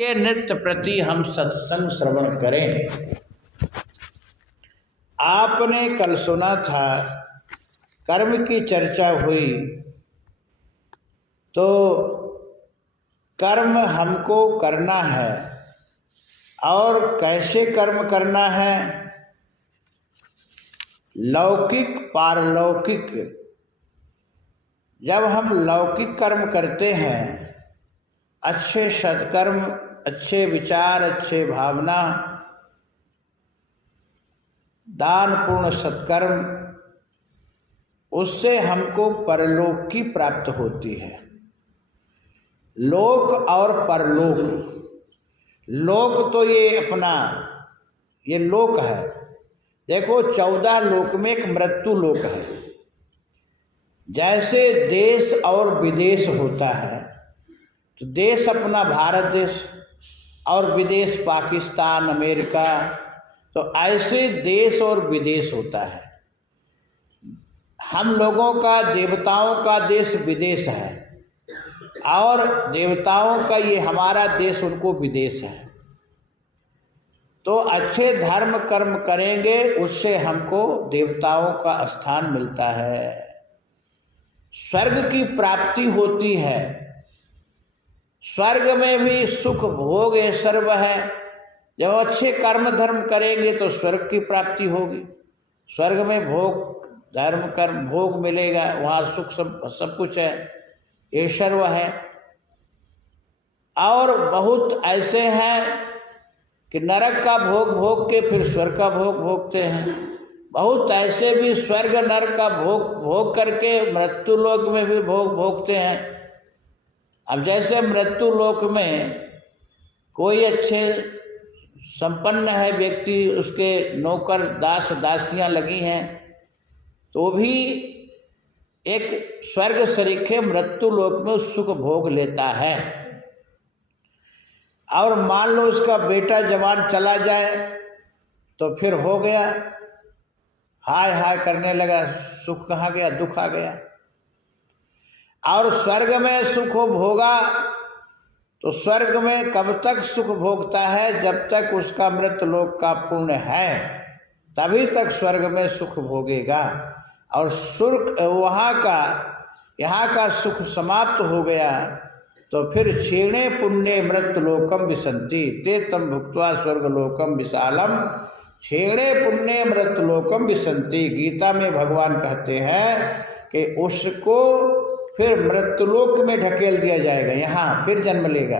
ये नित्य प्रति हम सत्संग श्रवण करें। आपने कल सुना था कर्म की चर्चा हुई, तो कर्म हमको करना है और कैसे कर्म करना है। लौकिक पारलौकिक। जब हम लौकिक कर्म करते हैं, अच्छे सत्कर्म, अच्छे विचार, अच्छे भावना, दान पुण्य सत्कर्म, उससे हमको परलोक की प्राप्त होती है। लोक और परलोक। लोक तो ये अपना ये लोक है। देखो 14 लोक में एक मृत्यु लोक है। जैसे देश और विदेश होता है, तो देश अपना भारत देश और विदेश पाकिस्तान, अमेरिका, तो ऐसे देश और विदेश होता है। हम लोगों का देवताओं का देश विदेश है और देवताओं का ये हमारा देश उनको विदेश है। तो अच्छे धर्म कर्म करेंगे, उससे हमको देवताओं का स्थान मिलता है, स्वर्ग की प्राप्ति होती है। स्वर्ग में भी सुख भोग है, सर्व है। जब अच्छे कर्म धर्म करेंगे तो स्वर्ग की प्राप्ति होगी। स्वर्ग में भोग धर्म कर्म भोग मिलेगा, वहाँ सुख सब कुछ है, ये सर्व है। और बहुत ऐसे हैं कि नरक का भोग भोग के फिर स्वर्ग का भोग भोगते हैं। बहुत ऐसे भी स्वर्ग नरक का भोग भोग करके मृत्यु लोक में भी भोग भोगते हैं। अब जैसे मृत्यु लोक में कोई अच्छे संपन्न है व्यक्ति, उसके नौकर दास दासियां लगी हैं, तो भी एक स्वर्ग सरीखे मृत्यु लोक में सुख भोग लेता है। और मान लो उसका बेटा जवान चला जाए तो फिर हो गया, हाय हाय करने लगा, सुख कहाँ गया, दुख आ गया। और स्वर्ग में सुख भोगा, तो स्वर्ग में कब तक सुख भोगता है, जब तक उसका मृत लोक का पुण्य है, तभी तक स्वर्ग में सुख भोगेगा। और सुख वहाँ का यहाँ का सुख समाप्त हो गया तो फिर क्षीणे पुण्य मृत लोकम विसंति ते तम भुक्त्वा स्वर्ग लोकम विशालम क्षीणे पुण्य मृत लोकम विसंति। गीता में भगवान कहते हैं कि उसको फिर मृत्युलोक में ढकेल दिया जाएगा, यहाँ फिर जन्म लेगा।